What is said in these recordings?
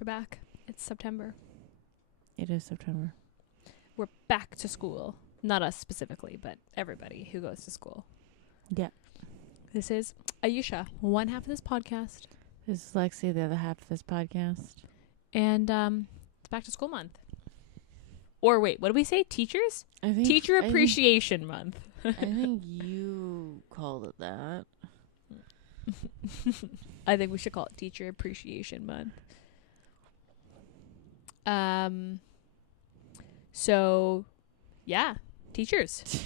We're back. It's September. It is September. We're back to school. Not us specifically, but everybody who goes to school. Yeah. This is Ayesha, one half of this podcast. This is Lexi, the other half of this podcast. And it's back to school month. Or wait, what do we say? Teachers? I think Teacher Appreciation Month. I think you called it that. I think we should call it Teacher Appreciation Month. So yeah, teachers.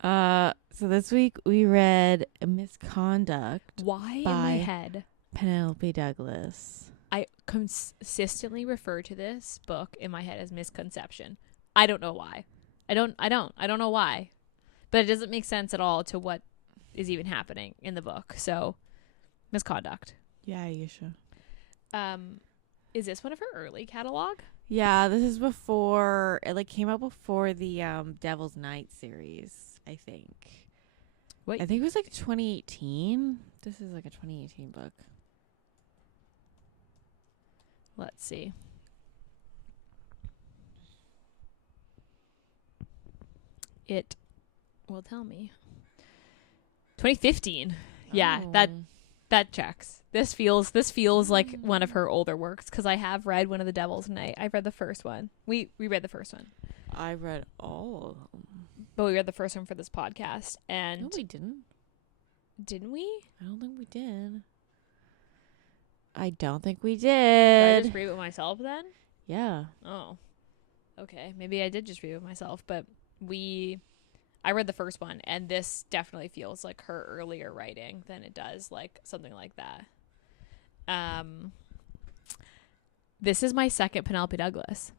So this week we read Misconduct Why in by my head Penelope Douglas. I consistently refer to this book in my head as Misconception. I don't know why. I don't know why. But it doesn't make sense at all to what is even happening in the book. So, Misconduct. Yeah, Ayesha. Is this one of her early catalog? Yeah, this is before it came out before the Devil's Night series, I think. Wait. I think it was 2018. This is a 2018 book. Let's see. It will tell me. 2015. Yeah, that checks. This feels like one of her older works because I have read one of the Devil's Night. I've read the first one. We read the first one. I read all of them. But we read the first one for this podcast. And No, we didn't. Didn't we? I don't think we did. I don't think we Did I did. just read it with myself then? Yeah. Oh. Okay. Maybe I did just read it with myself, but I read the first one, and this definitely feels like her earlier writing than it does like something like that. This is my second Penelope Douglas.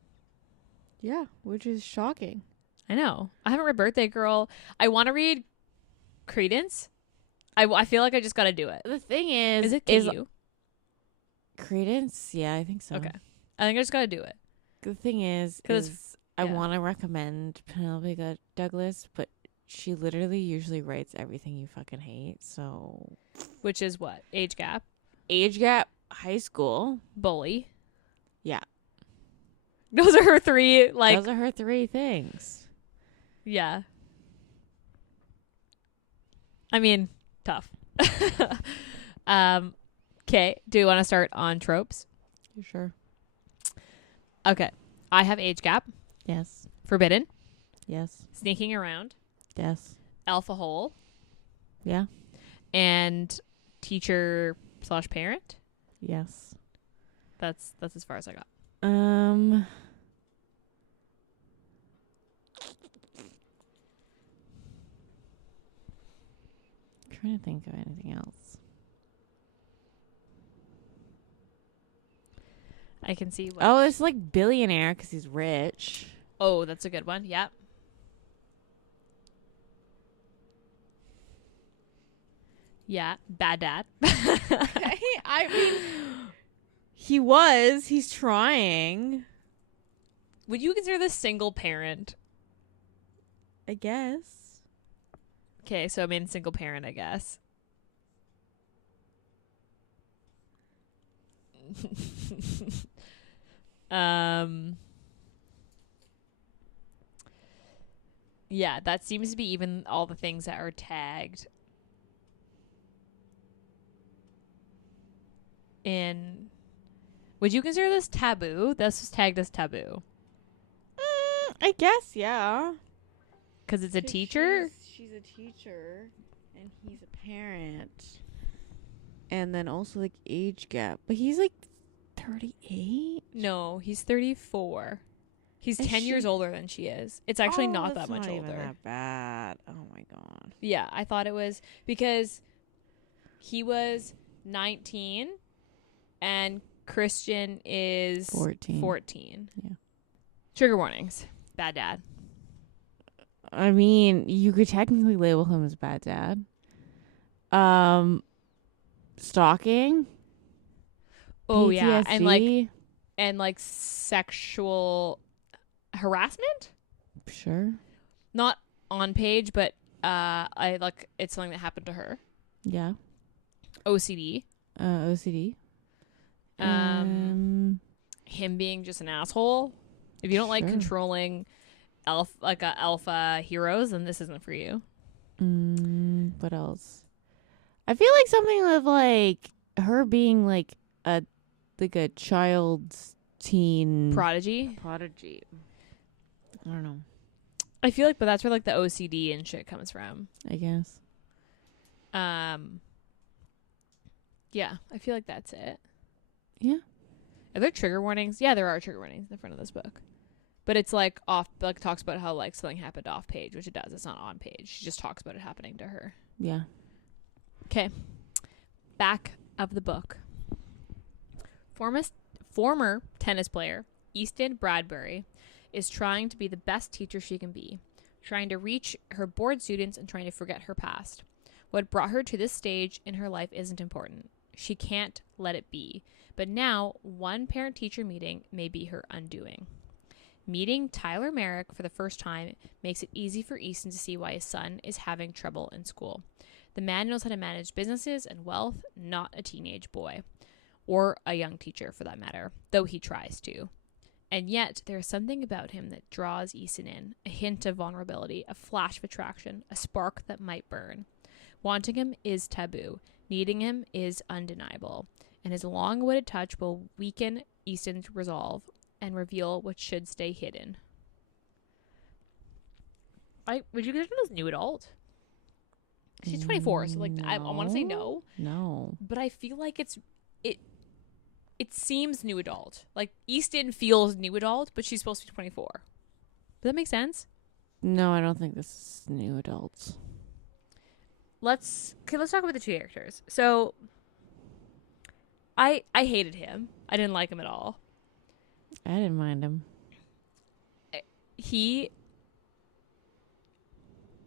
Yeah, which is shocking. I know. I haven't read Birthday Girl. I want to read Credence. I feel like I just got to do it. The thing is it KU? Credence? Yeah, I think so. Okay. I think I just got to do it. The thing is I want to recommend Penelope Douglas, but she literally usually writes everything you fucking hate. So, Which is what? Age Gap. Age Gap, High School. Bully. Yeah. Those are her three, Those are her three things. Yeah. I mean, tough. Okay. Do you want to start on tropes? You sure? Okay. I have Age Gap. Yes. Forbidden. Yes. Sneaking Around. Yes. Alphahole. Yeah. And Teacher/Parent. Yes. That's as far as I got. Trying to think of anything else. I can see what. Oh, it's billionaire because he's rich. Oh, that's a good one. Yep. Yeah. Bad Dad. I mean, he's trying. Would you consider this single parent? I guess. Okay, so I mean single parent, I guess. Yeah, that seems to be even all the things that are tagged in. Would you consider this taboo? This was tagged as taboo. I guess, yeah. Because it's a teacher? She's a teacher, and he's a parent. And then also, age gap. But he's, 38? No, he's 34. He's 10 years older than she is. It's actually not that much older. Not even that bad. Oh, my God. Yeah, I thought it was because he was 19 and Christian is 14. Yeah. Trigger warnings. Bad dad. I mean, you could technically label him as bad dad. Stalking. Oh PTSD. yeah, and sexual harassment. Sure. Not on page, but it's something that happened to her. Yeah. OCD. OCD. Him being just an asshole. If you don't like Sure. controlling alpha heroes, then this isn't for you. What else? I feel like something with like her being like a child's teen Prodigy. I don't know. I feel like, but that's where like the OCD and shit comes from. I guess. Yeah, I feel like that's it. Yeah. Are there trigger warnings? Yeah, there are trigger warnings in the front of this book. But it's like talks about how like something happened off page, which it does. It's not on page. She just talks about it happening to her. Yeah. Okay. Back of the book. Former tennis player Easton Bradbury is trying to be the best teacher she can be, trying to reach her bored students and trying to forget her past. What brought her to this stage in her life isn't important. She can't let it be. But now, one parent-teacher meeting may be her undoing. Meeting Tyler Merrick for the first time makes it easy for Easton to see why his son is having trouble in school. The man knows how to manage businesses and wealth, not a teenage boy. Or a young teacher, for that matter, though he tries to. And yet, there is something about him that draws Easton in, a hint of vulnerability, a flash of attraction, a spark that might burn. Wanting him is taboo. Needing him is undeniable. And his long-witted touch will weaken Easton's resolve and reveal what should stay hidden. Would you consider this new adult? She's 24, so like I want to say no. No. But I feel like it seems new adult. Like Easton feels new adult, but she's supposed to be 24. Does that make sense? No, I don't think this is new adults. Let's talk about the two characters. So I hated him. I didn't like him at all. I didn't mind him.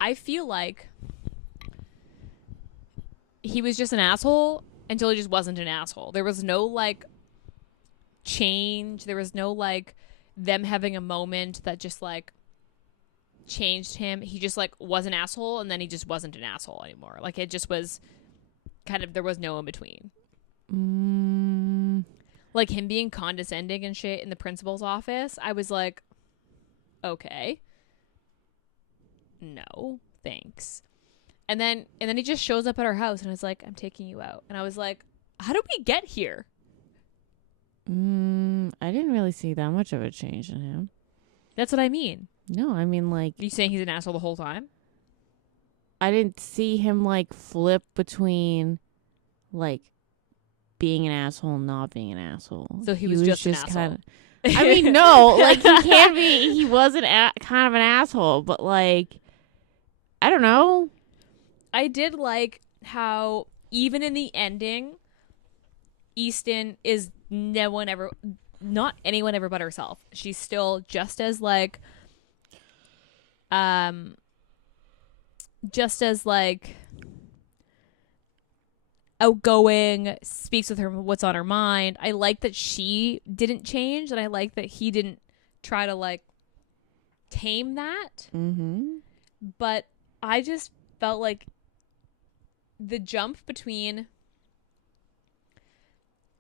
I feel like he was just an asshole until he just wasn't an asshole. There was no like change. There was no like them having a moment that just like changed him. He just like was an asshole and then he just wasn't an asshole anymore. Like it just was kind of, there was no in between. Like him being condescending and shit in the principal's office, I was like, okay, no thanks. And then he just shows up at our house and is like, I'm taking you out. And I was like, how did we get here? I didn't really see that much of a change in him. That's what I mean. No, I mean like, Are you saying he's an asshole the whole time? I didn't see him like flip between like being an asshole and not being an asshole. So he was just an asshole. Kinda, I mean, no, like he can be. He was kind of an asshole, but like, I don't know. I did like how even in the ending, Easton is not anyone ever but herself. She's still just as like outgoing, speaks with her what's on her mind. I like that she didn't change, and I like that he didn't try to like tame that. But I just felt like the jump between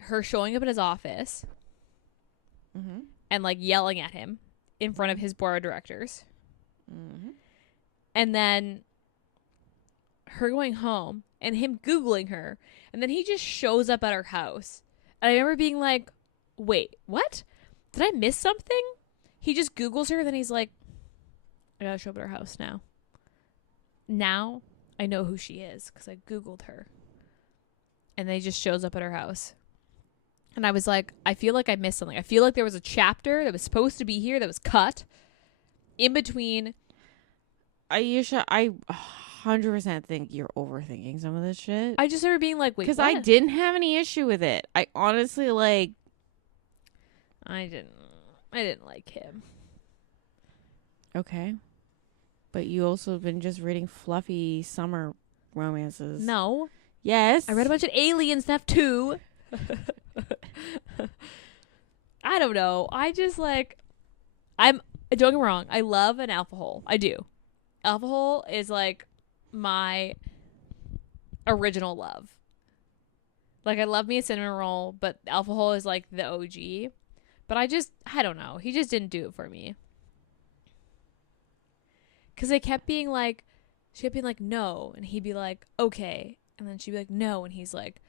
her showing up at his office and like yelling at him in front of his board of directors, and then her going home and him Googling her, and then he just shows up at her house. And I remember being like, wait, what? Did I miss something? He just Googles her, and then he's like, I gotta show up at her house now. Now I know who she is because I Googled her. And then he just shows up at her house. And I was like, I feel like I missed something. I feel like there was a chapter that was supposed to be here that was cut in between. Ayesha, I 100% think you're overthinking some of this shit. I just remember being like, wait, because I didn't have any issue with it. I honestly like. I didn't like him. Okay. But you also have been just reading fluffy summer romances. No. Yes. I read a bunch of alien stuff too. I don't know. I just like, don't get me wrong. I love an alphahole. I do. Alphahole is like my original love. Like, I love me a cinnamon roll, but alphahole is like the OG. But I don't know. He just didn't do it for me. Because she kept being like, no. And he'd be like, okay. And then she'd be like, no. And he's like,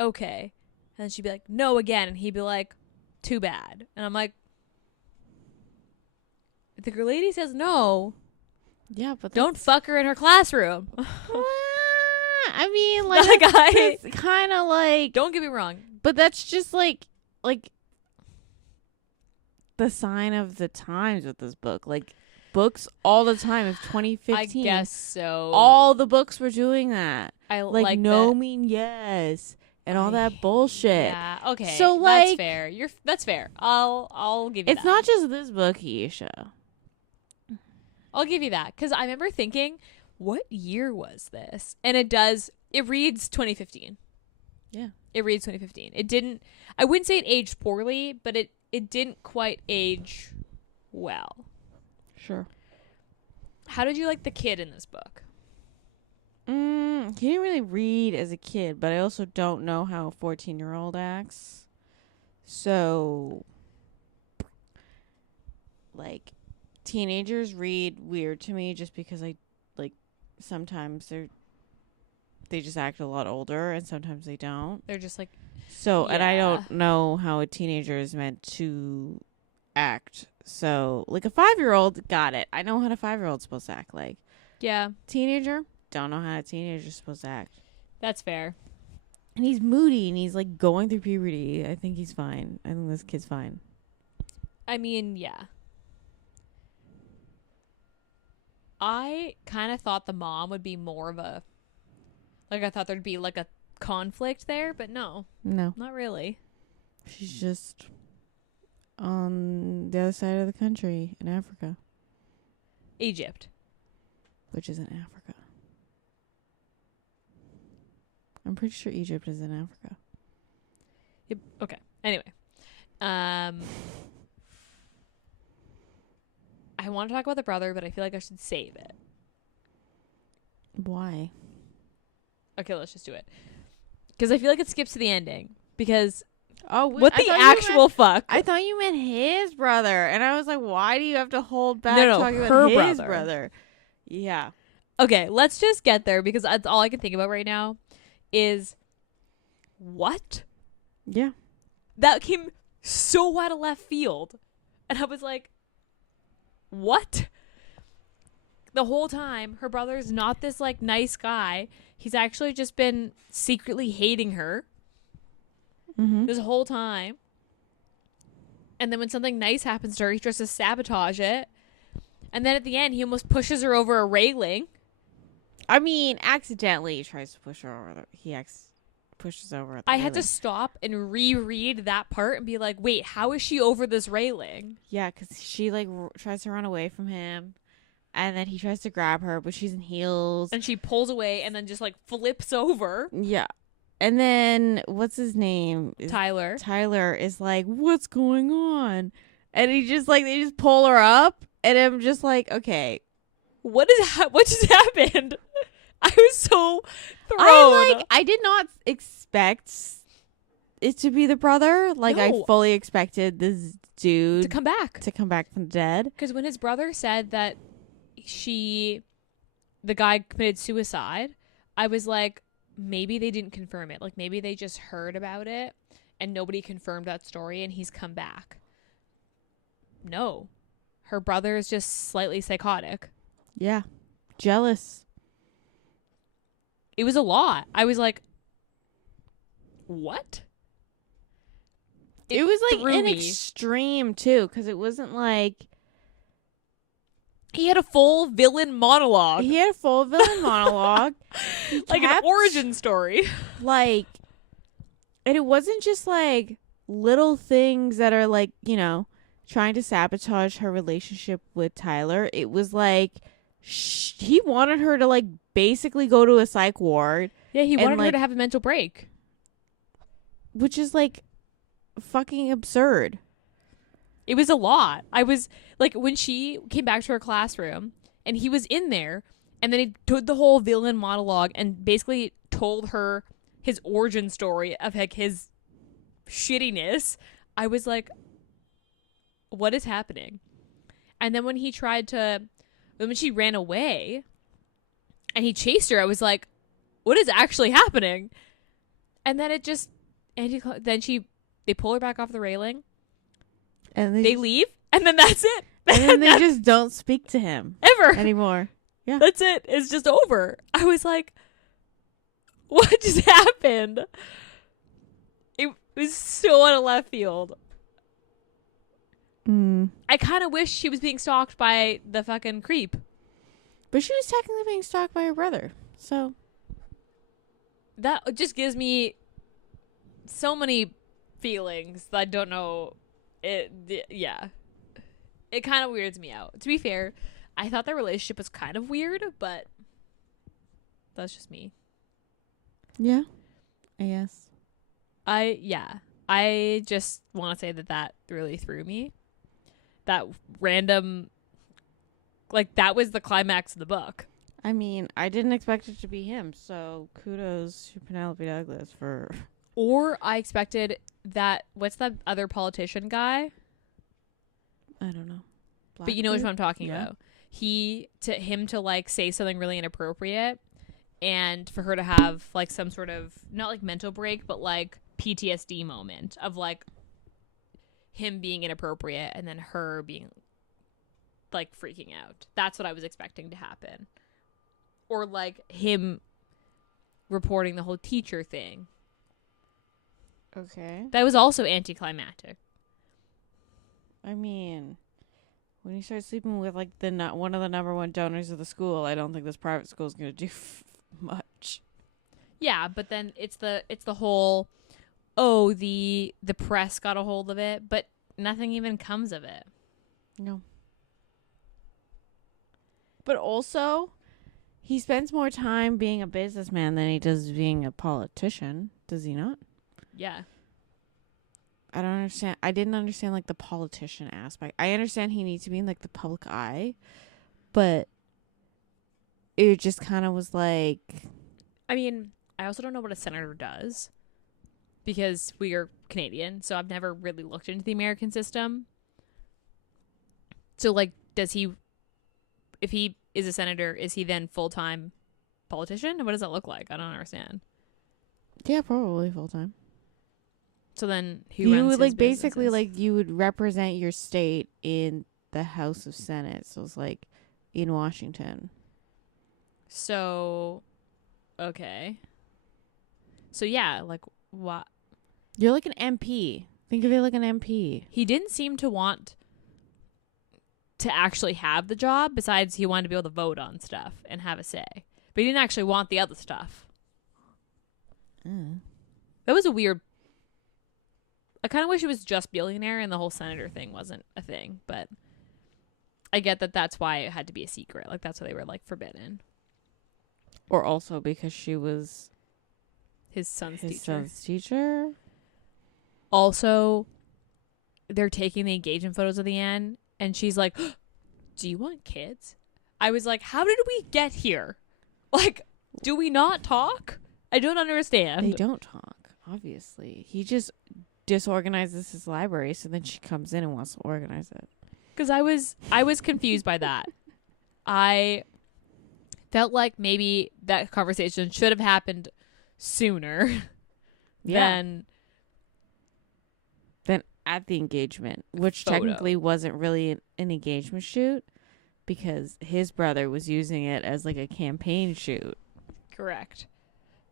okay. And then she'd be like, no again. And he'd be like, too bad. And I'm like, if the girl lady says no, Yeah, but don't fuck her in her classroom. I mean, like, That guy. kind of like. Don't get me wrong. But that's just like the sign of the times with this book. Like, books all the time of 2015. I guess so. All the books were doing that. I like no that. mean yes and all that bullshit. Yeah. Okay. So like, that's fair. That's fair. I'll give you. It's that. not just this book, Ayesha. I'll give you that because I remember thinking, what year was this? And it reads 2015. Yeah. It reads 2015. It didn't. I wouldn't say it aged poorly, but it didn't quite age well. Sure. How did you like the kid in this book? He didn't really read as a kid, but I also don't know how a 14-year-old acts. So, like, teenagers read weird to me just because sometimes they just act a lot older and sometimes they don't. They're just like, so, and I don't know how a teenager is meant to act. So, like, a 5-year-old, got it. I know how a 5-year-old's supposed to act like. yeah, Teenager, don't know how a teenager's supposed to act. that's fair. And he's moody and he's like going through puberty. I think he's fine. I think this kid's fine. I mean, yeah. I kind of thought the mom would be more of a, like, I thought there'd be like a conflict there, but no, No. not really. She's just on the other side of the country in Africa. Egypt. Which is in Africa. I'm pretty sure Egypt is in Africa. Yep. Okay. Anyway, I want to talk about the brother, but I feel like I should save it. Why? Okay, let's just do it. Because I feel like it skips to the ending. Because what the actual fuck? I thought you meant his brother, and I was like, why do you have to hold back No, talking her about his brother. brother? Yeah. Okay, let's just get there because that's all I can think about right now is what? Yeah. That came so out of left field. And I was like, what? The whole time, her brother's not this, like, nice guy. He's actually just been secretly hating her this whole time. And then when something nice happens to her, he tries to sabotage it. And then at the end, he almost pushes her over a railing. I mean, accidentally he tries to push her over. Pushes over. I had to stop and reread that part and be like, wait, how is she over this railing? Yeah, because she like tries to run away from him, and then he tries to grab her, but she's in heels, And she pulls away and then just like flips over. Yeah, and then what's his name? Tyler. Tyler is like, "What's going on?" And they just pull her up, and I'm just like, "Okay, What just happened?" I was so thrown. I did not expect it to be the brother. Like, No. I fully expected this dude to come back. from the dead. Because when his brother said that the guy committed suicide, I was like, maybe they didn't confirm it. Like, maybe they just heard about it and nobody confirmed that story and he's come back. No. Her brother is just slightly psychotic. Yeah, jealous. It was a lot. I was like, what? It was like threw an me. extreme too, because it wasn't like He had a full villain monologue. he had a full villain monologue, Like an origin story. like, and it wasn't just like little things that are like, you know, trying to sabotage her relationship with Tyler. It was like he wanted her to like basically go to a psych ward. Yeah, he wanted her like, to have a mental break. which is like fucking absurd. It was a lot. I was like, when she came back to her classroom and he was in there and then he did the whole villain monologue and basically told her his origin story of like his shittiness, I was like, what is happening? And then when she ran away and he chased her, I was like, what is actually happening? And then they pull her back off the railing And they leave, and then that's it. And then they just don't speak to him ever anymore. Yeah. That's it. It's just over. I was like, what just happened? It was so out of left field. I kind of wish she was being stalked by the fucking creep. But she was technically being stalked by her brother. So that just gives me so many feelings that I don't know. Yeah. It kind of weirds me out. To be fair, I thought their relationship was kind of weird, but that's just me. Yeah. I guess. I just want to say that really threw me. That random, like, that was the climax of the book. I mean, I didn't expect it to be him, so kudos to Penelope Douglas for... Or I expected that, what's that other politician guy? I don't know. But you know which one I'm talking Yeah. about. Him to like say something really inappropriate, and for her to have like some sort of, not like mental break, but like PTSD moment of like him being inappropriate and then her being like freaking out. That's what I was expecting to happen. Or like him reporting the whole teacher thing. Okay. That was also anticlimactic. I mean, when you start sleeping with like one of the number one donors of the school, I don't think this private school is going to do much. Yeah, but then it's the whole, oh, the press got a hold of it, but nothing even comes of it. No. But also, he spends more time being a businessman than he does being a politician. Does he not? Yeah. I don't understand. I didn't understand like the politician aspect. I understand he needs to be in like the public eye, but it just kind of was like, I mean, I also don't know what a senator does because we are Canadian, so I've never really looked into the American system. So like, if he is a senator, is he then full-time politician? What does that look like? I don't understand. yeah, probably full time. So then You runs would his like basically businesses? like you would represent your state in the House of Senate. So it's like in Washington. So, okay. So yeah, like what? You're like an MP. Think of it like an MP. He didn't seem to want to actually have the job. Besides, he wanted to be able to vote on stuff and have a say, but he didn't actually want the other stuff. That was a weird. I kind of wish it was just billionaire and the whole senator thing wasn't a thing, but I get that that's why it had to be a secret. Like that's why they were like forbidden. Or also because she was His son's his teacher. son's teacher. Also, they're taking the engagement photos at the end, and she's like, "Do you want kids?" I was like, "How did we get here? Like, do we not talk? I don't understand." They don't talk, obviously. He just disorganizes his library, so then she comes in and wants to organize it. Because I was confused by that. I felt like maybe that conversation should have happened sooner than at the engagement, which photo. technically wasn't really an engagement shoot because his brother was using it as like a campaign shoot. Correct.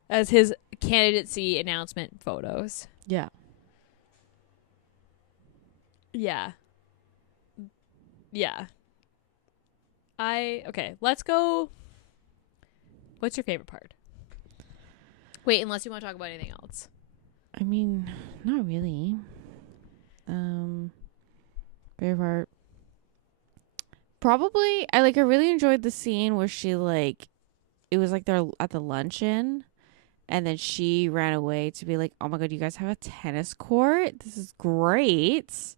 As his candidacy announcement photos. Yeah. Yeah. Yeah. Okay, let's go. What's your favorite part? Wait, unless you want to talk about anything else. I mean, not really. Favorite part. Probably, I really enjoyed the scene where she like, it was like they're at the luncheon, and then she ran away to be like, "Oh my god, you guys have a tennis court? This is great."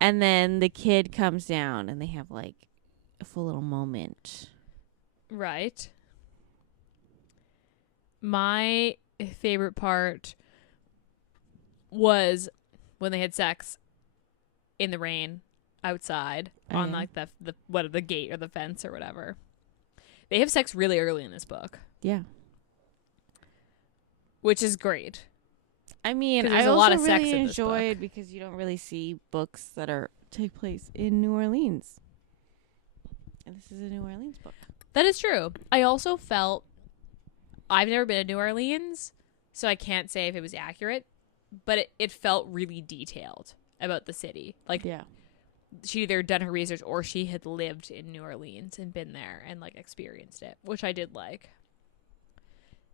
And then the kid comes down, and they have like a full little moment. Right. My favorite part was when they had sex in the rain outside on like the gate or the fence or whatever. They have sex really early in this book. Yeah. Which is great. I mean, I also really enjoyed because you don't really see books that take place in New Orleans. And this is a New Orleans book. That is true. I also felt I've never been to New Orleans, so I can't say if it was accurate, but it felt really detailed about the city. Like, yeah. She'd either done her research or she had lived in New Orleans and been there and like experienced it, which I did like.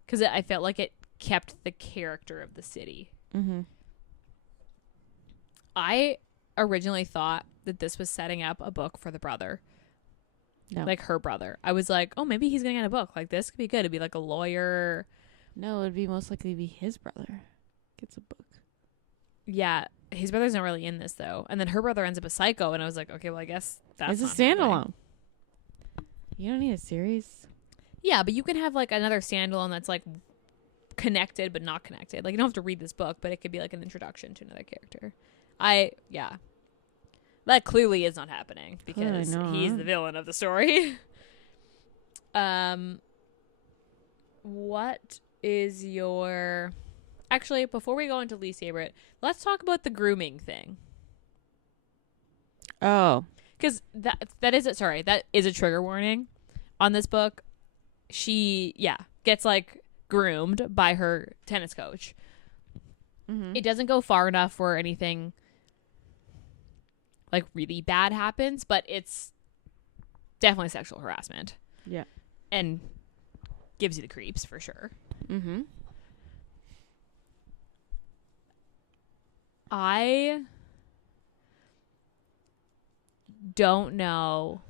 Because I felt like it kept the character of the city. Mm-hmm. I originally thought that this was setting up a book for the brother. No. Like her brother. I was like, oh, maybe he's going to get a book. Like, this could be good. It'd be like a lawyer. No, it'd be most likely be his brother gets a book. Yeah. His brother's not really in this, though. And then her brother ends up a psycho. And I was like, okay, well, I guess that's it's a standalone. You don't need a series. Yeah, but you can have like another standalone that's like connected but not connected. Like, you don't have to read this book, but it could be like an introduction to another character. Yeah. That clearly is not happening because he's the villain of the story. What is your... Actually, before we go into least favorite, let's talk about the grooming thing. Oh. Because that is a trigger warning on this book. She, gets like groomed by her tennis coach. Mm-hmm. It doesn't go far enough where anything like really bad happens, but it's definitely sexual harassment. Yeah. And gives you the creeps for sure. Mm-hmm. I don't know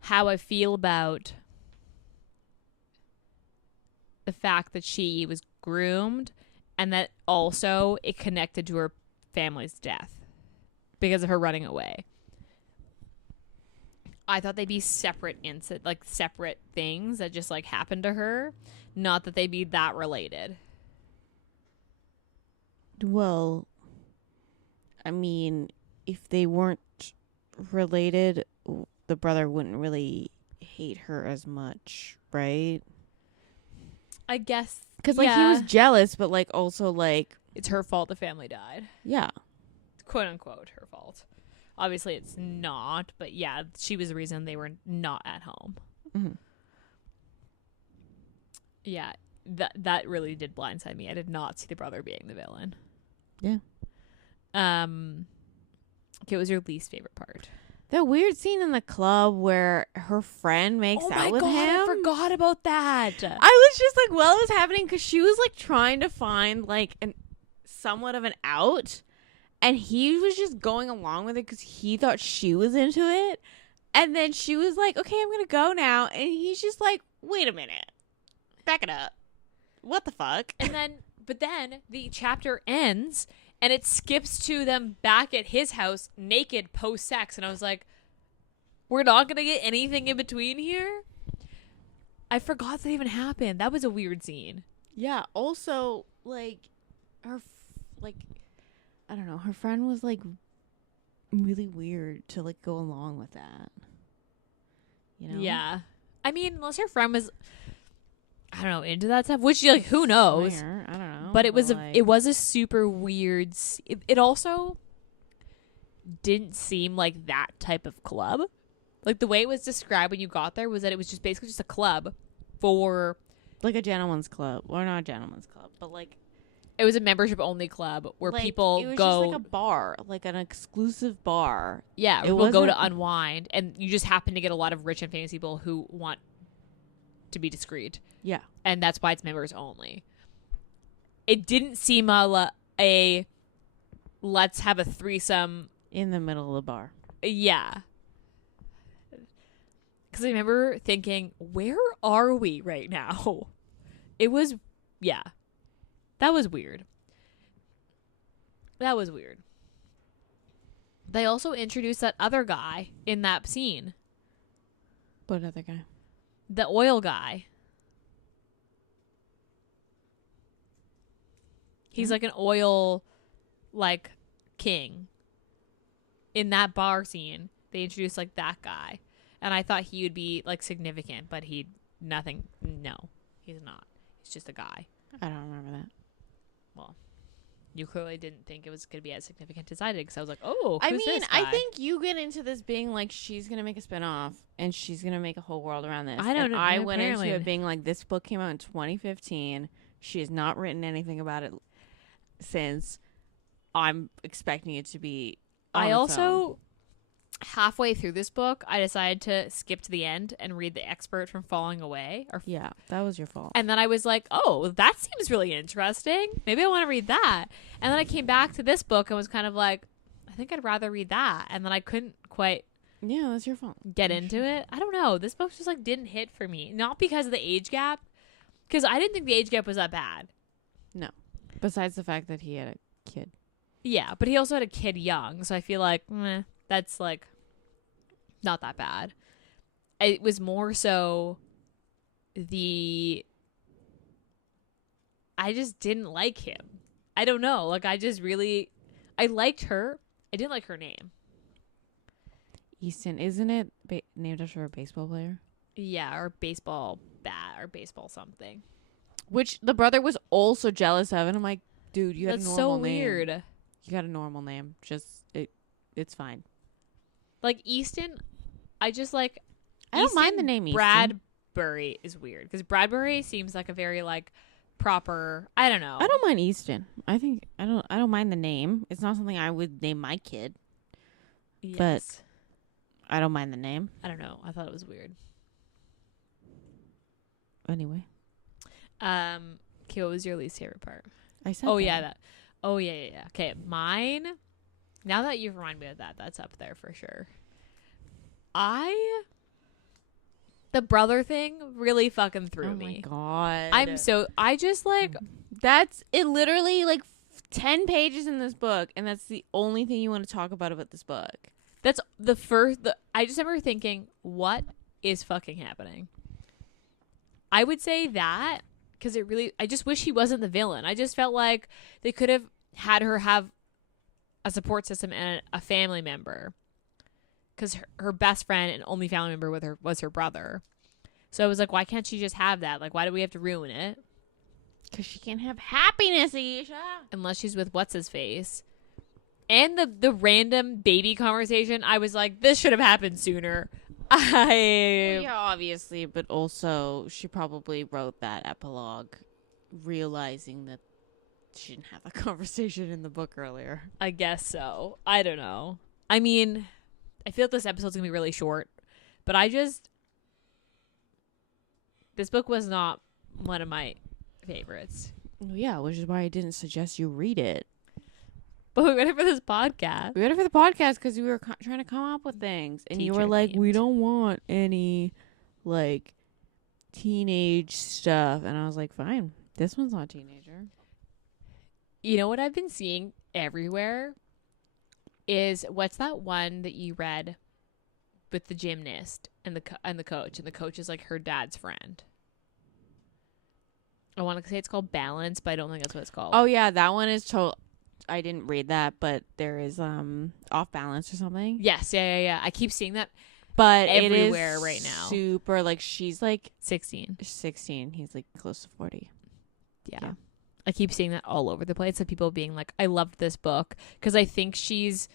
how I feel about the fact that she was groomed and that also it connected to her family's death because of her running away. I thought they'd be separate separate things that just like happened to her, not that they'd be that related. Well, I mean, if they weren't related, the brother wouldn't really hate her as much, right? I guess. Because, like, he was jealous, but, like, also, like... It's her fault the family died. Yeah. Quote, unquote, her fault. Obviously, it's not, but, yeah, she was the reason they were not at home. Mm-hmm. Yeah, that really did blindside me. I did not see the brother being the villain. Yeah. Okay, what was your least favorite part? The weird scene in the club where her friend makes out with him. I forgot about that. I was just like, well, it was happening because she was like trying to find like somewhat of an out, and he was just going along with it because he thought she was into it. And then she was like, okay, I'm gonna go now, and he's just like, wait a minute, back it up. What the fuck? But then the chapter ends and it skips to them back at his house naked post-sex. And I was like, we're not going to get anything in between here? I forgot that even happened. That was a weird scene. Yeah. Also, like, I don't know. Her friend was, like, really weird to, like, go along with that. You know? Yeah. I mean, unless her friend was... I don't know, into that stuff, which like who knows? I don't know. But it was a super weird. It also didn't seem like that type of club. Like the way it was described when you got there was that it was just basically just a club for like a gentleman's club, or not a gentleman's club, but like it was a membership only club where like, people it was go just like a bar, like an exclusive bar. Yeah, people go to unwind, and you just happen to get a lot of rich and famous people who want to be discreet. Yeah. And that's why it's members only. It didn't seem a let's have a threesome in the middle of the bar. Yeah. Because I remember thinking, where are we right now? It was, yeah. That was weird. They also introduced that other guy in that scene. What other guy? The oil guy. He's like an oil like king. In that bar scene, they introduced like that guy, and I thought he would be like significant, but nothing. No, he's not. He's just a guy. I don't remember that. Well, you clearly didn't think it was going to be as significant as I did, because I was like, oh, I who's mean, this guy? I think you get into this being like, she's going to make a spinoff and she's going to make a whole world around this. I don't and know. I went into Apparently. it being like, this book came out in 2015. She has not written anything about it since. I'm expecting it to be on I its also, own. halfway through this book, I decided to skip to the end and read The Expert from Falling Away. Yeah, that was your fault. And then I was like, oh, that seems really interesting. Maybe I want to read that. And then I came back to this book and was kind of like, I think I'd rather read that. And then I couldn't quite Yeah, that's your fault. get into it. I don't know. This book just like didn't hit for me. Not because of the age gap, because I didn't think the age gap was that bad. No. Besides the fact that he had a kid. Yeah, but he also had a kid young, so I feel like that's like not that bad. It was more so I just didn't like him. I don't know. Like I liked her. I didn't like her name. Easton, isn't it named after a baseball player? Yeah, or baseball bat or baseball something. Which the brother was also jealous of, and I'm like, dude, you got That's a normal so name. weird. You got a normal name. Just it's fine. Like Easton, I just like. I don't mind the name Easton. Bradbury is weird because Bradbury seems like a very like proper. I don't know. I don't mind Easton. I don't mind the name. It's not something I would name my kid. Yes. But I don't mind the name. I don't know. I thought it was weird. Anyway. Okay, what was your least favorite part? I said Oh that. yeah, that. Oh yeah. Okay, mine. Now that you've reminded me of that, that's up there for sure. The brother thing really fucking threw me. Oh my god. I just like. That's it. Literally like 10 pages in this book, and that's the only thing you want to talk about this book. That's I just remember thinking, what is fucking happening? I would say that because I just wish he wasn't the villain. I just felt like they could have had her have a support system and a family member, because her best friend and only family member with her was her brother. So I was like, why can't she just have that? Like, why do we have to ruin it? Because she can't have happiness, Ayesha. Unless she's with what's his face. And the random baby conversation, I was like, this should have happened sooner. Yeah, obviously, but also she probably wrote that epilogue realizing that she didn't have that conversation in the book earlier. I guess so. I don't know. I mean, I feel like this episode's gonna be really short, but this book was not one of my favorites. Yeah, which is why I didn't suggest you read it. But we read it for this podcast. We read it for the podcast because we were trying to come up with things. And you were like, we don't want any, like, teenage stuff. And I was like, fine. This one's not teenager. You know what I've been seeing everywhere is, what's that one that you read with the gymnast and the coach? And the coach is, like, her dad's friend. I want to say it's called Balance, but I don't think that's what it's called. Oh, yeah. That one is I didn't read that, but there is Off Balance or something. Yes, yeah. I keep seeing that, but everywhere it is right now. Super, like, she's like 16. He's like close to 40. Yeah. I keep seeing that all over the place of people being like, I loved this book, because I think she's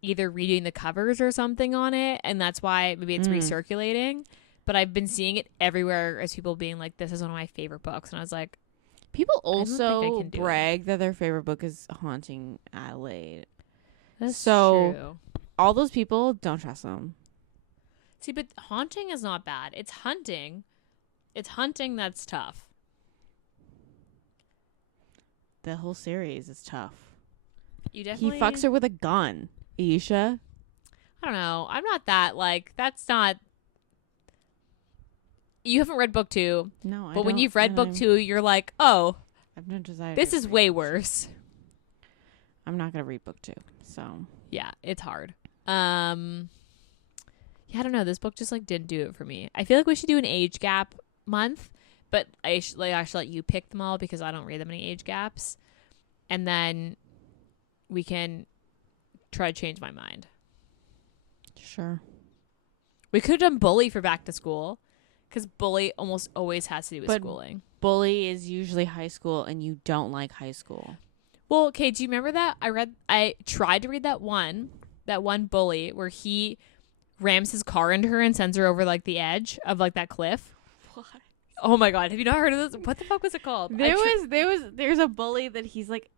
either reading the covers or something on it, and that's why maybe it's recirculating. But I've been seeing it everywhere as people being like, this is one of my favorite books, and I was like, people I also can do brag that their favorite book is Haunting Adelaide. that's So true. all those people, don't trust them. See, but Haunting is not bad. It's hunting. It's hunting that's tough. The whole series is tough. You definitely. He fucks her with a gun, Ayesha. I don't know. I'm not that, like, that's not. You haven't read book 2. No, I But when don't, you've read and book 2, you're like, oh, I've no desire. this to is read way book 2. worse. I'm not gonna read book 2. So Yeah, it's hard. Yeah, I don't know. This book just like didn't do it for me. I feel like we should do an age gap month, but I should actually let you pick them all because I don't read them any age gaps, and then we can try to change my mind. Sure. We could have done Bully for back to school, because Bully almost always has to do with schooling. Bully is usually high school, and you don't like high school. Well, okay, do you remember that? I tried to read that one Bully where he rams his car into her and sends her over like the edge of like that cliff. What? Oh my god, have you not heard of this? What the fuck was it called? There's a bully that he's like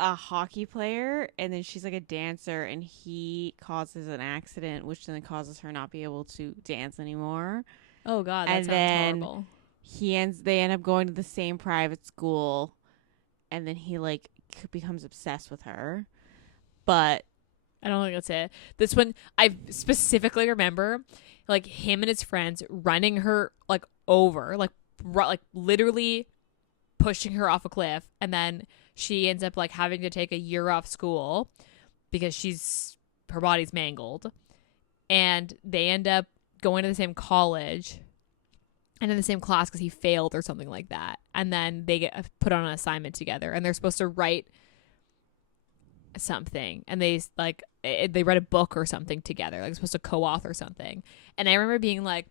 a hockey player, and then she's like a dancer, and he causes an accident, which then causes her not be able to dance anymore. Oh god, that and sounds then horrible. They end up going to the same private school, and then he like becomes obsessed with her. But I don't think that's it. This one, I specifically remember, like, him and his friends running her, like, over, like literally pushing her off a cliff, and then she ends up, like, having to take a year off school because her body's mangled, and they end up going to the same college and in the same class because he failed or something like that, and then they get put on an assignment together, and they're supposed to write something, and they read a book or something together, like supposed to co-author something. And I remember being like,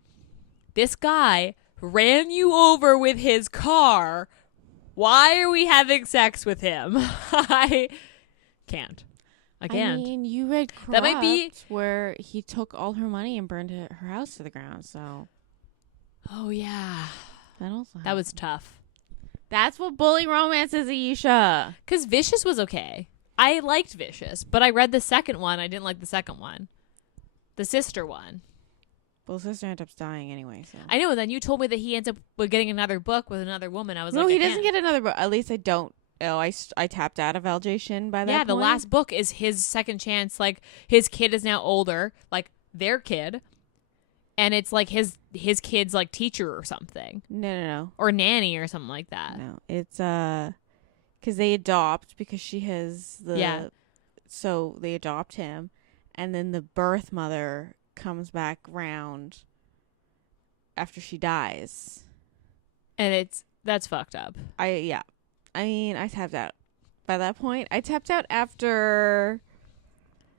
this guy ran you over with his car, why are we having sex with him? I can't. I mean, you read Corrupt, that might be where he took all her money and burned her house to the ground. So oh yeah, that was tough. That's what bully romance is, Ayesha. Because Vicious was okay. I liked Vicious, but I read the second one. I didn't like the second one. The sister one. Well, the sister ends up dying anyway. So I know. Then you told me that he ends up getting another book with another woman. I was like, no, he doesn't get another book. At least I don't. Oh, I tapped out of LJ Shin by that point. The last book is his second chance. Like, his kid is now older, like their kid, and it's like his kid's like teacher or something. No. Or nanny or something like that. No, it's because they adopt, because she has so they adopt him, and then the birth mother comes back round after she dies, and that's fucked up. I mean, I tapped out by that point. I tapped out after.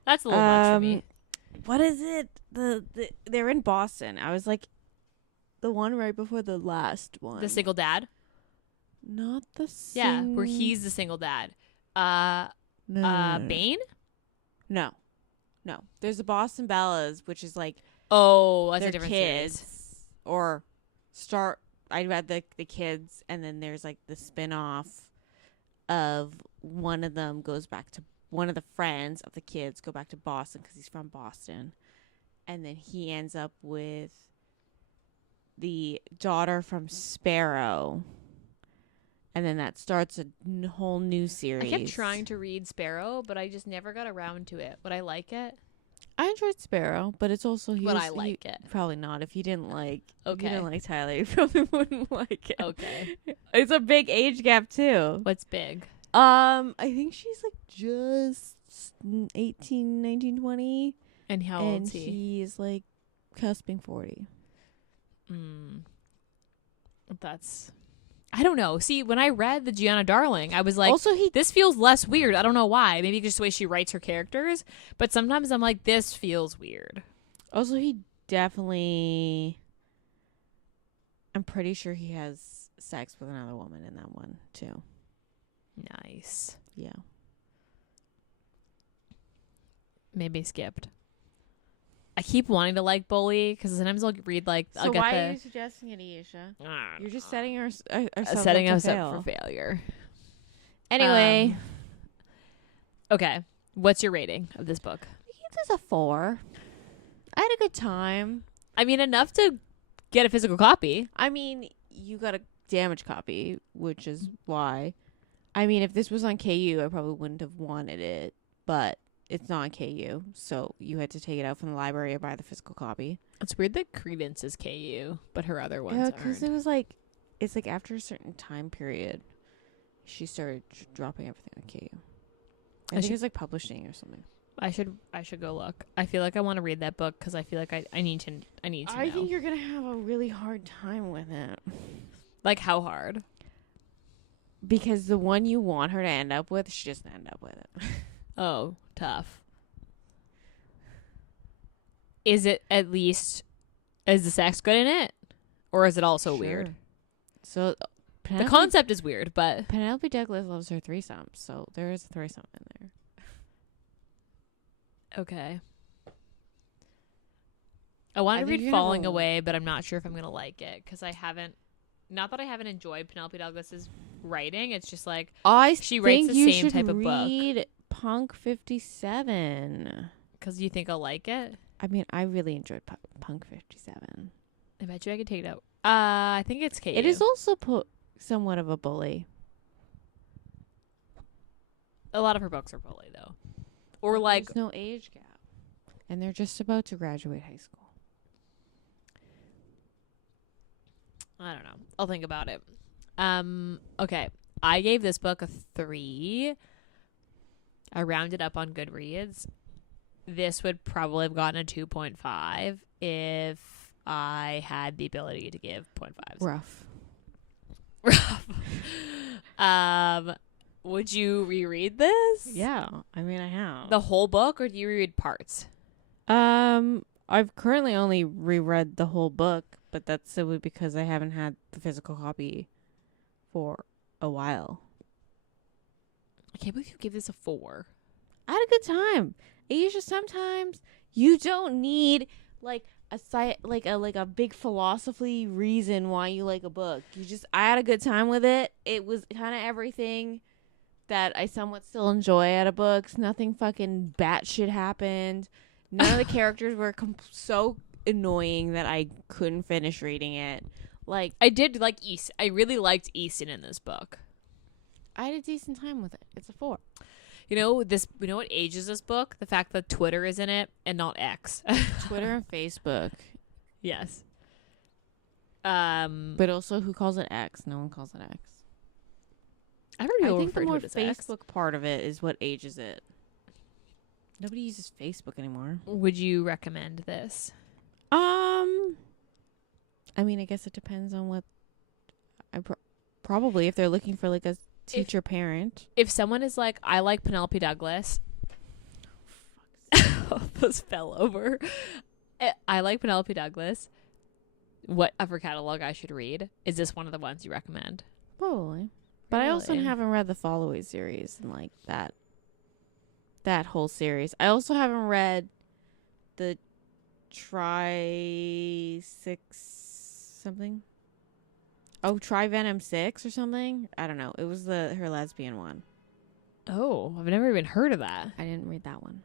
That's a little much for me. What is it? They're in Boston. I was like, the one right before the last one. The single dad. Not the where he's the single dad. No. Bane? No. There's the Boston Bellas, which is like that's a their different kids series. Or start. I read the kids, and then there's like the spin-off of one of them goes back to one of the friends of the kids go back to Boston because he's from Boston, and then he ends up with the daughter from Sparrow. And then that starts a whole new series. I kept trying to read Sparrow, but I just never got around to it. Would I like it? I enjoyed Sparrow, but it's also Would I like it? Probably not. If you didn't like, okay, if you didn't like Tyler, you probably wouldn't like it. Okay, it's a big age gap too. What's big? I think she's like just 18, 19, 20. And how old is he? And he's like cusping 40. That's. I don't know. See, when I read the Gianna Darling, I was like, also, this feels less weird. I don't know why. Maybe just the way she writes her characters. But sometimes I'm like, this feels weird. Also, he definitely... I'm pretty sure he has sex with another woman in that one, too. Nice. Yeah. Maybe skipped. I keep wanting to like Bully because sometimes I'll read like. So I'll get why are you suggesting it, Ayesha? You're just setting ourselves up for failure. Anyway, okay. What's your rating of this book? I give this a 4. I had a good time. I mean, enough to get a physical copy. I mean, you got a damaged copy, which is why. I mean, if this was on KU, I probably wouldn't have wanted it, but. It's not on KU, so you had to take it out from the library or buy the physical copy. It's weird that Credence is KU, but her other ones aren't. Yeah, because it was like, it's like after a certain time period, she started dropping everything on KU. I think it was like publishing or something. I should go look. I feel like I want to read that book because I feel like I need to know. I think you're gonna have a really hard time with it. Like, how hard? Because the one you want her to end up with, she doesn't end up with it. Oh, tough. Is it at least... Is the sex good in it? Or is it also weird? So, The concept is weird, but... Penelope Douglas loves her threesome, so there is a threesome in there. Okay. I want to read Falling Away, but I'm not sure if I'm going to like it, because I haven't... Not that I haven't enjoyed Penelope Douglas's writing, it's just like... she writes the same type of book. Read Punk 57. Because you think I'll like it? I mean, I really enjoyed Punk 57. I bet you I could take it out. I think it's KU. It is also somewhat of a bully. A lot of her books are bully, though. Or like... There's no age gap. And they're just about to graduate high school. I don't know. I'll think about it. Okay. I gave this book a 3. I rounded up on Goodreads. This would probably have gotten a 2.5 if I had the ability to give 0.5s. Rough. Would you reread this? Yeah. I mean, I have. The whole book, or do you reread parts? I've currently only reread the whole book, but that's simply because I haven't had the physical copy for a while. I can't believe you gave this a 4. I had a good time. Ayesha, sometimes you don't need like a big philosophy reason why you like a book. I had a good time with it. It was kind of everything that I somewhat still enjoy out of books. Nothing fucking batshit happened. None of the characters were so annoying that I couldn't finish reading it. Like, I did like East. I really liked Easton in this book. I had a decent time with it. It's a 4. You know what ages this book? The fact that Twitter is in it and not X. Twitter and Facebook. Yes. But also, who calls it X? No one calls it X. I think the more Facebook part of it is what ages it. Nobody uses Facebook anymore. Would you recommend this? I mean, I guess it depends on what. Probably if they're looking for like a teacher parent. If someone is like, I like Penelope Douglas. Those fell over. I like Penelope Douglas. What of her catalog I should read? Is this one of the ones you recommend? Probably. But I also haven't read the Fall Away series and like that whole series. I also haven't read the Tri-6 something. Oh, Tri-Venom 6 or something? I don't know. It was her lesbian one. Oh, I've never even heard of that. I didn't read that one.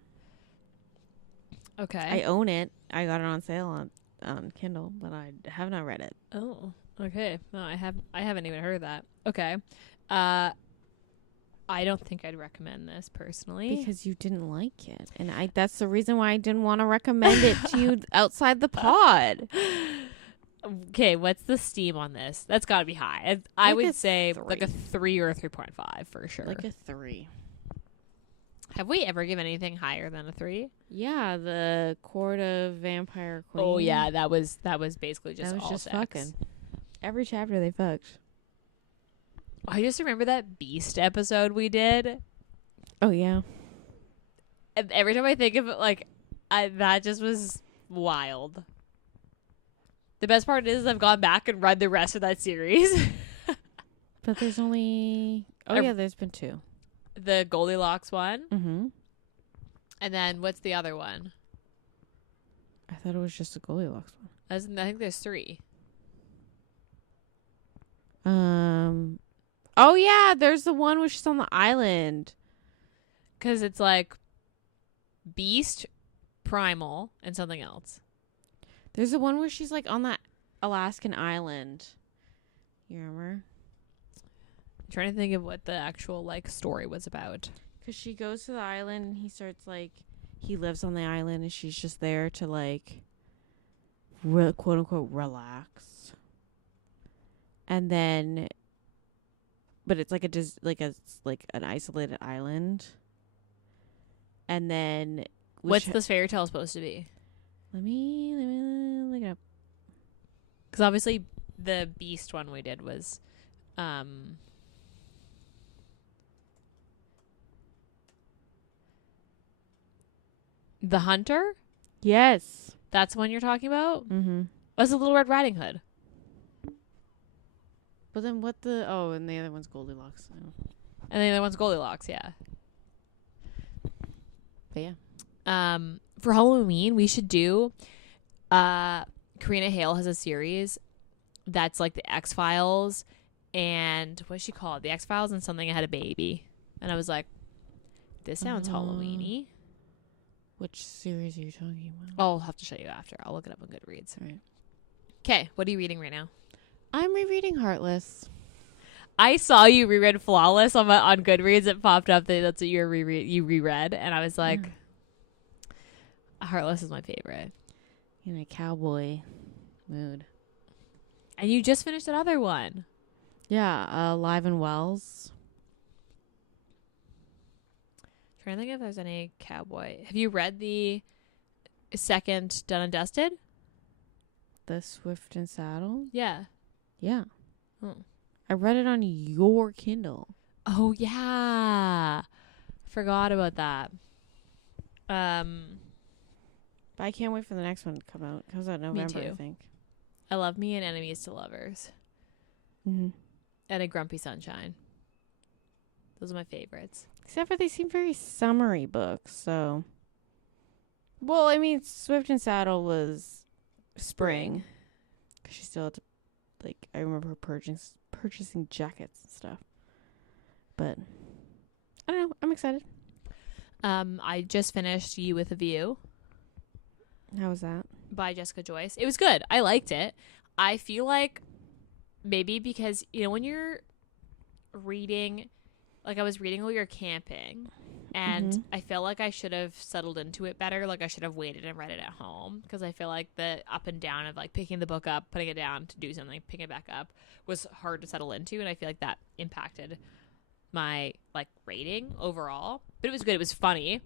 Okay. I own it. I got it on sale on Kindle, but I have not read it. Oh, okay. No, I haven't even heard of that. Okay. I don't think I'd recommend this personally. Because you didn't like it. And that's the reason why I didn't want to recommend it to you outside the pod. Okay, what's the Steam on this? That's got to be high. I would say like a 3 or a 3.5 for sure. Like a 3. Have we ever given anything higher than a 3? Yeah, the Court of Vampire Queen. Oh yeah, that was basically just that was all just sex. fucking. Every chapter they fucked. I just remember that Beast episode we did. Oh yeah. And every time I think of it, like, that just was wild. The best part is I've gone back and read the rest of that series. But there's only... Oh, yeah, there's been 2. The Goldilocks one. Mm-hmm. And then what's the other one? I thought it was just the Goldilocks one. I think there's 3. Oh, yeah, there's the one where she's on the island. Because it's like Beast, Primal, and something else. There's the one where she's like on that Alaskan island. You remember? I'm trying to think of what the actual like story was about. Because she goes to the island and he starts like, he lives on the island and she's just there to like, quote unquote, relax. And then, but it's like an isolated island. And then, what's this fairy tale supposed to be? Let me look it up. Because obviously the Beast one we did was The Hunter. Yes. That's the one you're talking about. Mm-hmm. That's a Little Red Riding Hood. But then what the... Oh, and the other one's Goldilocks. Oh. And the other one's Goldilocks. Yeah. But yeah. For Halloween, we should do. Karina Hale has a series that's like the X-Files and what's she called? The X-Files and something had a baby. And I was like, this sounds Halloween-y. Which series are you talking about? Oh, I'll have to show you after. I'll look it up on Goodreads. Right. Okay, what are you reading right now? I'm rereading Heartless. I saw you reread Flawless on Goodreads. It popped up that that's what you reread, and I was like, Heartless is my favorite. In a cowboy mood. And you just finished that other one. Yeah, Live and Wells. Trying to think if there's any cowboy. Have you read the second Done and Dusted? The Swift and Saddle? Yeah. Yeah. Oh. I read it on your Kindle. Oh yeah. Forgot about that. But I can't wait for the next one to come out. It comes out November, too. I think. I Love Me and Enemies to Lovers. Mm-hmm. And A Grumpy Sunshine. Those are my favorites. Except for they seem very summery books, so... Well, I mean, Swift and Saddle was spring. Because she still had to... Like, I remember her purchasing jackets and stuff. But, I don't know. I'm excited. I just finished You with a View How was that? by Jessica Joyce. It was good. I liked it. I feel like maybe because, you know, when you're reading... Like, I was reading while you're camping, and I feel like I should have settled into it better. Like, I should have waited and read it at home, because I feel like the up and down of, like, picking the book up, putting it down to do something, picking it back up was hard to settle into, and I feel like that impacted my, like, rating overall. But it was good. It was funny,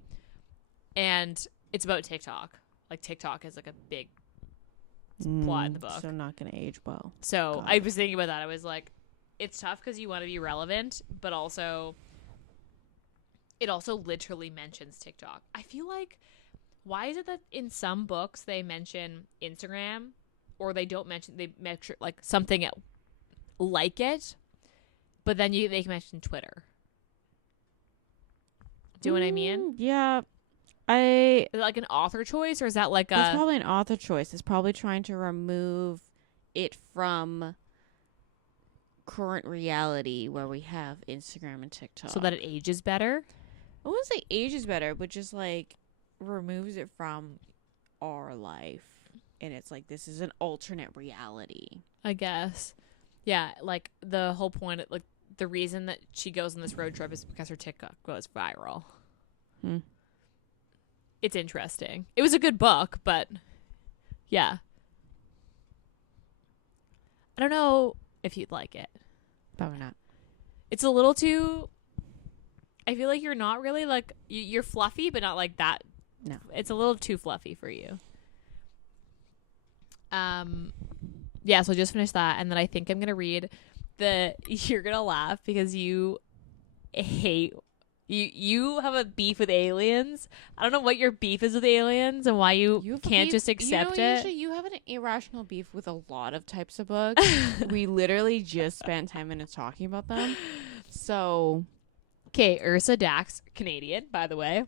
and it's about TikTok. Like, TikTok is, like, a big plot in the book. So not going to age well. So I was thinking about that. I was like, it's tough because you want to be relevant, but also it also literally mentions TikTok. I feel like, why is it that in some books they mention Instagram, or they don't mention, they mention like something like it, but then they can mention Twitter. Do you know what I mean? Yeah. Is it like an author choice, or is that like It's probably an author choice. It's probably trying to remove it from current reality where we have Instagram and TikTok. so that it ages better? I wouldn't say ages better, but just like removes it from our life. And it's like, this is an alternate reality. I guess. Yeah, like the whole point, like the reason that she goes on this road trip is because her TikTok goes viral. It's interesting. It was a good book, but yeah. I don't know if you'd like it. Probably not. It's a little too... I feel like you're not really like... You're fluffy, but not like that. No. It's a little too fluffy for you. Yeah, so I just finished that, and then I think I'm going to read the... You're going to laugh because you hate... You have a beef with aliens. I don't know what your beef is with aliens and why you can't just accept it. Usually you have an irrational beef with a lot of types of books. We literally just spent 10 minutes talking about them. So, okay, Ursa Dax, Canadian, by the way.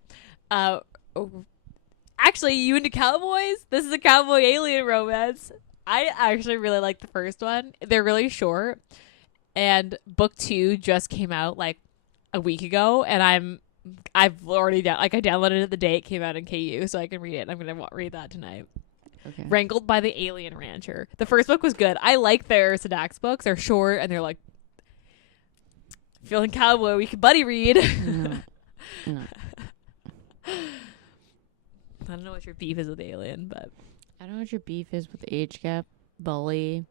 Actually, you into cowboys? This is a cowboy alien romance. I actually really like the first one. They're really short. And book 2 just came out like a week ago, and I've already I downloaded it the day it came out in KU, so I can read it. I'm gonna read that tonight. okay. Wrangled by the Alien Rancher. The first book was good. I like their Dax books. They're short and they're like feeling cowboy. We can buddy read. No. I don't know what your beef is with Alien, but I don't know what your beef is with age gap, bully.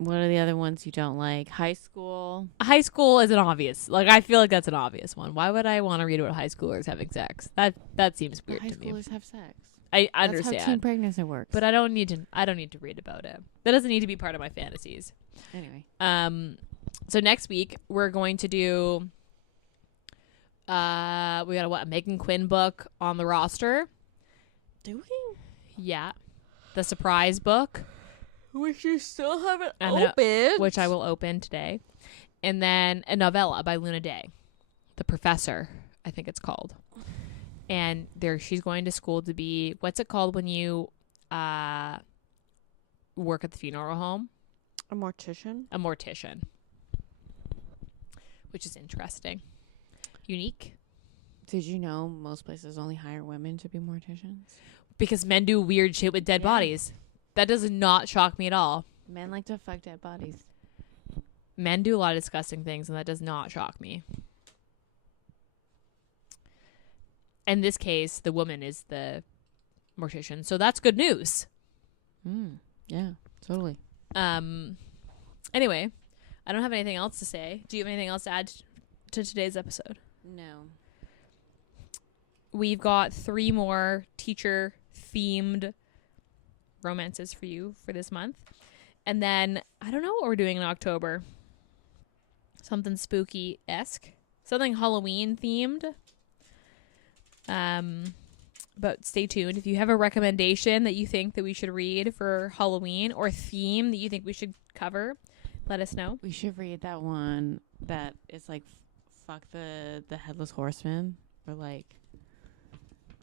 What are the other ones you don't like? High school. high school is an obvious. Like, I feel like that's an obvious one. Why would I want to read about high schoolers having sex? That seems weird High to me. schoolers have sex. I That's how teen understand, pregnancy works. but I don't need to read about it. That doesn't need to be part of my fantasies. anyway, So next week we're going to do we got a Megan Quinn book on the roster. do we? Yeah. The surprise book, Which you still haven't opened, which I will open today. And then a novella by Luna Day, The Professor, I think it's called. And she's going to school to be, what's it called when you work at the funeral home? A mortician. A mortician, which is interesting. Unique. Did you know most places only hire women to be morticians? Because men do weird shit with dead bodies. That does not shock me at all. Men like to fuck dead bodies. Men do a lot of disgusting things, and that does not shock me. In this case, the woman is the mortician, so that's good news. Yeah, totally. Anyway, I don't have anything else to say. Do you have anything else to add to today's episode? No. We've got 3 more teacher-themed romances for you for this month. And then, I don't know what we're doing in October. Something spooky-esque. Something Halloween-themed. But stay tuned. If you have a recommendation that you think that we should read for Halloween or theme that you think we should cover, let us know. We should read that one that is like, fuck the Headless Horseman. Or like,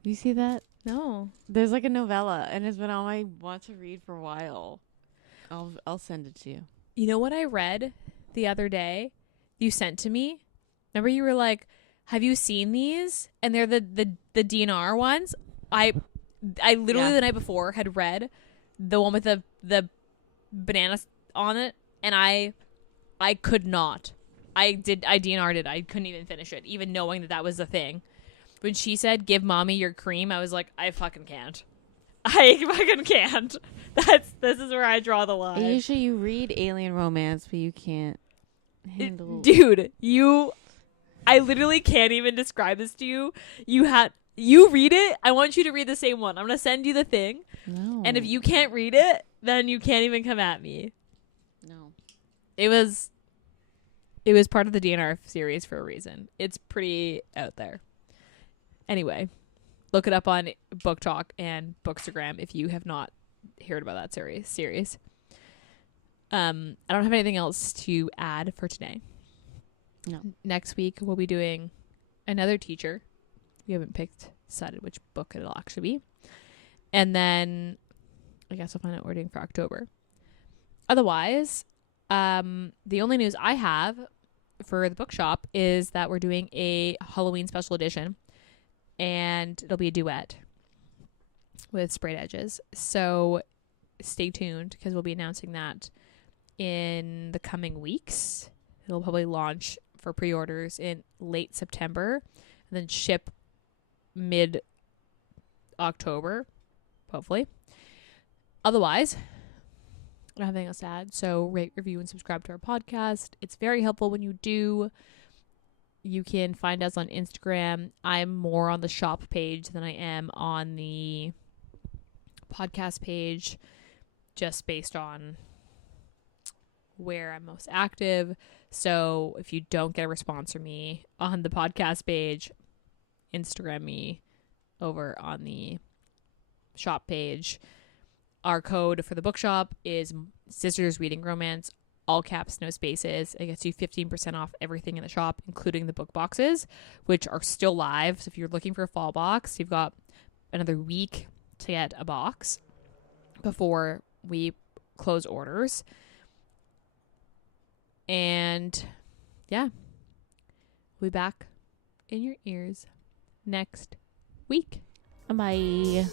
do you see that? No. There's like a novella, and it's been on my want to read for a while. I'll send it to you. You know what I read the other day? You sent to me? Remember you were like, have you seen these? And they're the DNR ones. I literally the night before had read the one with the bananas on it, and I could not. I DNR'd it. I couldn't even finish it, even knowing that was the thing. When she said, give mommy your cream, I was like, I fucking can't. I fucking can't. This is where I draw the line. Ayesha, you read alien romance, but you can't handle... Dude, I literally can't even describe this to you. You read it. I want you to read the same one. I'm going to send you the thing. No. And if you can't read it, then you can't even come at me. No. It was part of the DNR series for a reason. It's pretty out there. Anyway, look it up on Book Talk and Bookstagram if you have not heard about that series. I don't have anything else to add for today. No. Next week we'll be doing another teacher. We haven't decided which book it'll actually be. And then I guess we'll find out what we're doing for October. Otherwise, the only news I have for the bookshop is that we're doing a Halloween special edition. And it'll be a duet with sprayed edges. So stay tuned because we'll be announcing that in the coming weeks. It'll probably launch for pre-orders in late September and then ship mid-October, hopefully. Otherwise, I don't have anything else to add. So rate, review, and subscribe to our podcast. It's very helpful when you do. You can find us on Instagram. I'm more on the shop page than I am on the podcast page, just based on where I'm most active. So if you don't get a response from me on the podcast page, Instagram me over on the shop page. Our code for the bookshop is Sisters Reading Romance. All caps, no spaces. It gets you 15% off everything in the shop, including the book boxes, which are still live. So if you're looking for a fall box, you've got another week to get a box before we close orders. And yeah, we'll be back in your ears next week. Bye.